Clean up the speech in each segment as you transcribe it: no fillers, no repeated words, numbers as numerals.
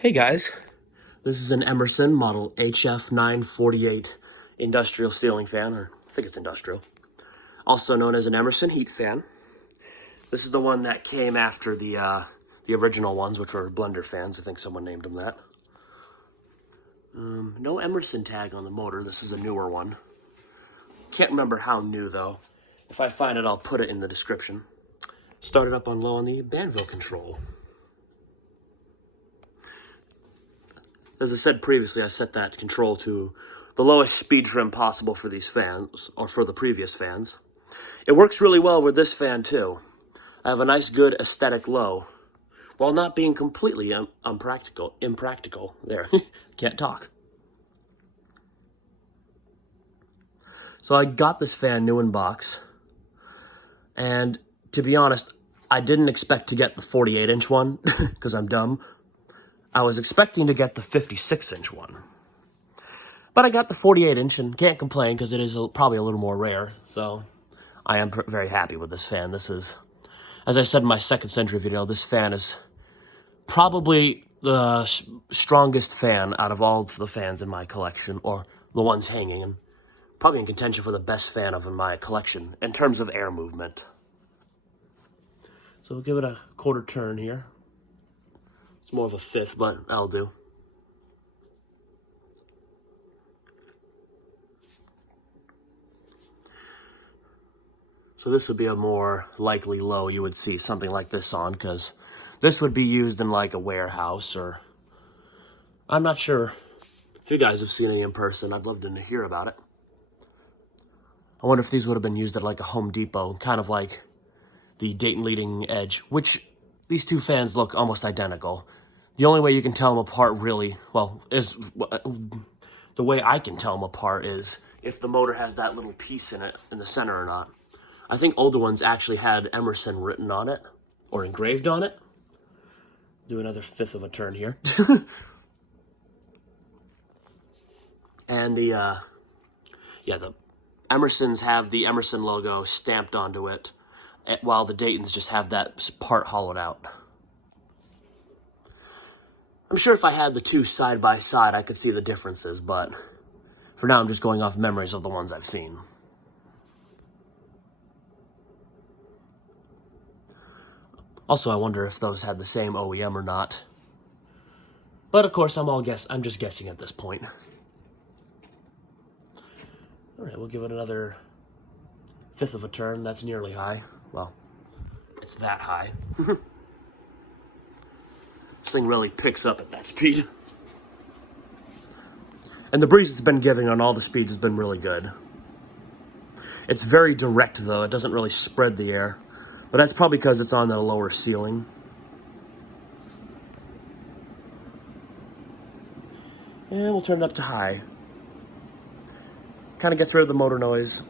Hey guys, this is an Emerson model HF948 industrial ceiling fan, or I think it's industrial, also known as an Emerson heat fan. This is the one that came after the original ones, which were blender fans. I think someone named them that. No Emerson tag on the motor. This is a newer one. Can't remember how new though. If I find it, I'll put it in the description. Started up on low on the Banville control. As I said previously, I set that control to the lowest speed trim possible for these fans, or for the previous fans. It works really well with this fan too. I have a nice good aesthetic low, while not being completely impractical. There, can't talk. So I got this fan new in box, and to be honest, I didn't expect to get the 48-inch one, because I'm dumb. I was expecting to get the 56-inch one. But I got the 48-inch and can't complain because it is probably a little more rare. So I am very happy with this fan. This is, as I said in my second century video, this fan is probably the strongest fan out of all the fans in my collection, or the ones hanging, and probably in contention for the best fan in my collection in terms of air movement. So we'll give it a quarter turn here. It's more of a fifth, but that'll do. So this would be a more likely low you would see something like this on, because this would be used in like a warehouse, or I'm not sure if you guys have seen any in person. I'd love to hear about it. I wonder if these would have been used at like a Home Depot, kind of like the Dayton Leading Edge, which these two fans look almost identical. The only way you can tell them apart really, well, is the way I can tell them apart is if the motor has that little piece in it in the center or not. I think older ones actually had Emerson written on it or engraved on it. Do another fifth of a turn here. And the Emersons have the Emerson logo stamped onto it, while the Daytons just have that part hollowed out. I'm sure if I had the two side by side, I could see the differences, but for now I'm just going off memories of the ones I've seen. Also, I wonder if those had the same OEM or not. But of course, I'm just guessing at this point. All right, we'll give it another fifth of a turn. That's nearly high. Well, it's that high. This thing really picks up at that speed. And the breeze it's been giving on all the speeds has been really good. It's very direct though, it doesn't really spread the air. But that's probably because it's on a lower ceiling. And we'll turn it up to high. Kind of gets rid of the motor noise.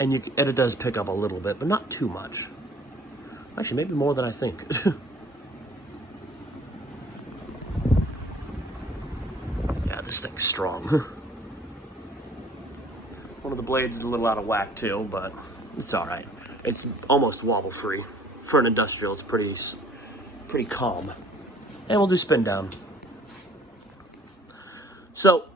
And it does pick up a little bit, but not too much. Actually, maybe more than I think. This thing's strong. One of the blades is a little out of whack too, but it's all right. It's almost wobble free. For an industrial, it's pretty calm. And we'll do spin down. So,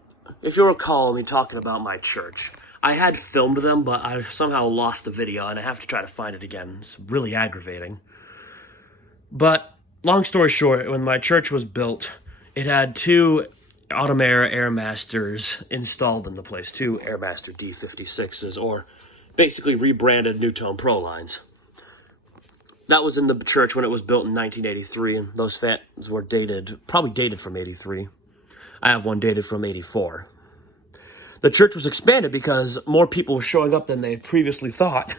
if you recall me talking about my church, I had filmed them, but I somehow lost the video, and I have to try to find it again. It's really aggravating. But, long story short, when my church was built, it had two Automair Airmasters installed in the place, two Airmaster D56s, or basically rebranded Newtone Pro lines. That was in the church when it was built in 1983, and those fans were probably dated from 83. I have one dated from 84. The church was expanded because more people were showing up than they previously thought.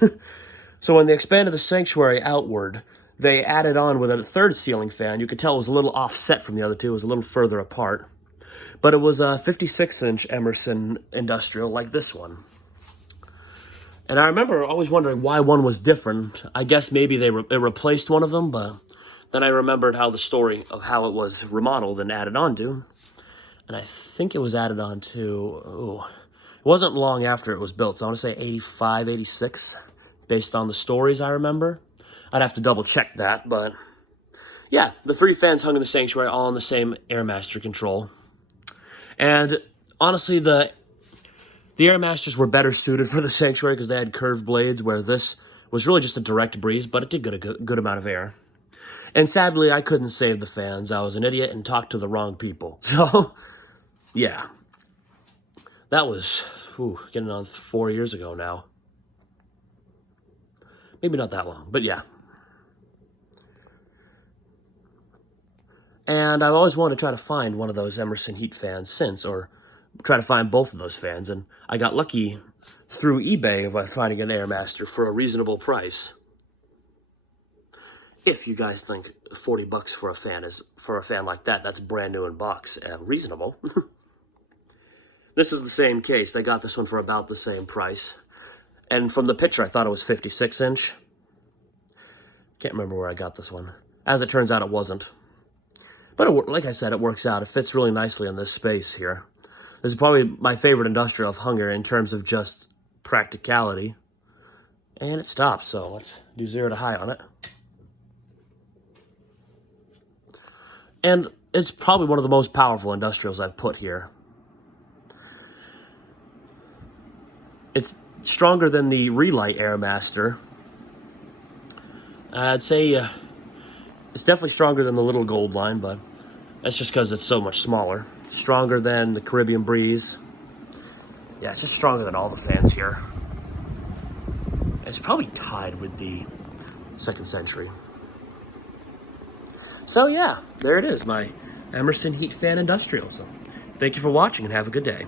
So when they expanded the sanctuary outward, they added on with a third ceiling fan. You could tell it was a little offset from the other two. It was a little further apart. But it was a 56-inch Emerson industrial like this one. And I remember always wondering why one was different. I guess maybe it replaced one of them, but then I remembered how the story of how it was remodeled and added on to. And I think it was added on to, it wasn't long after it was built, so I want to say 85, 86, based on the stories I remember. I'd have to double check that, but yeah, the 3 fans hung in the sanctuary, all on the same Airmaster control. And honestly, the Airmasters were better suited for the sanctuary because they had curved blades, where this was really just a direct breeze, but it did get a good amount of air. And sadly, I couldn't save the fans. I was an idiot and talked to the wrong people. So, yeah. That was, getting on 4 years ago now. Maybe not that long, but yeah. And I've always wanted to try to find one of those Emerson Heat fans since, or try to find both of those fans. And I got lucky through eBay by finding an Airmaster for a reasonable price. If you guys think $40 for a fan like that, that's brand new in box, reasonable. This is the same case. They got this one for about the same price. And from the picture, I thought it was 56-inch. Can't remember where I got this one. As it turns out, it wasn't. But like I said, it works out. It fits really nicely in this space here. This is probably my favorite industrial I've hung here in terms of just practicality. And it stops, so let's do 0 to high on it. And it's probably one of the most powerful industrials I've put here. It's stronger than the Relight Airmaster. I'd say it's definitely stronger than the Little Gold line, but that's just because it's so much smaller. Stronger than the Caribbean Breeze. Yeah, it's just stronger than all the fans here. It's probably tied with the 2nd Century. So yeah, there it is, my Emerson Heat Fan Industrial. So thank you for watching and have a good day.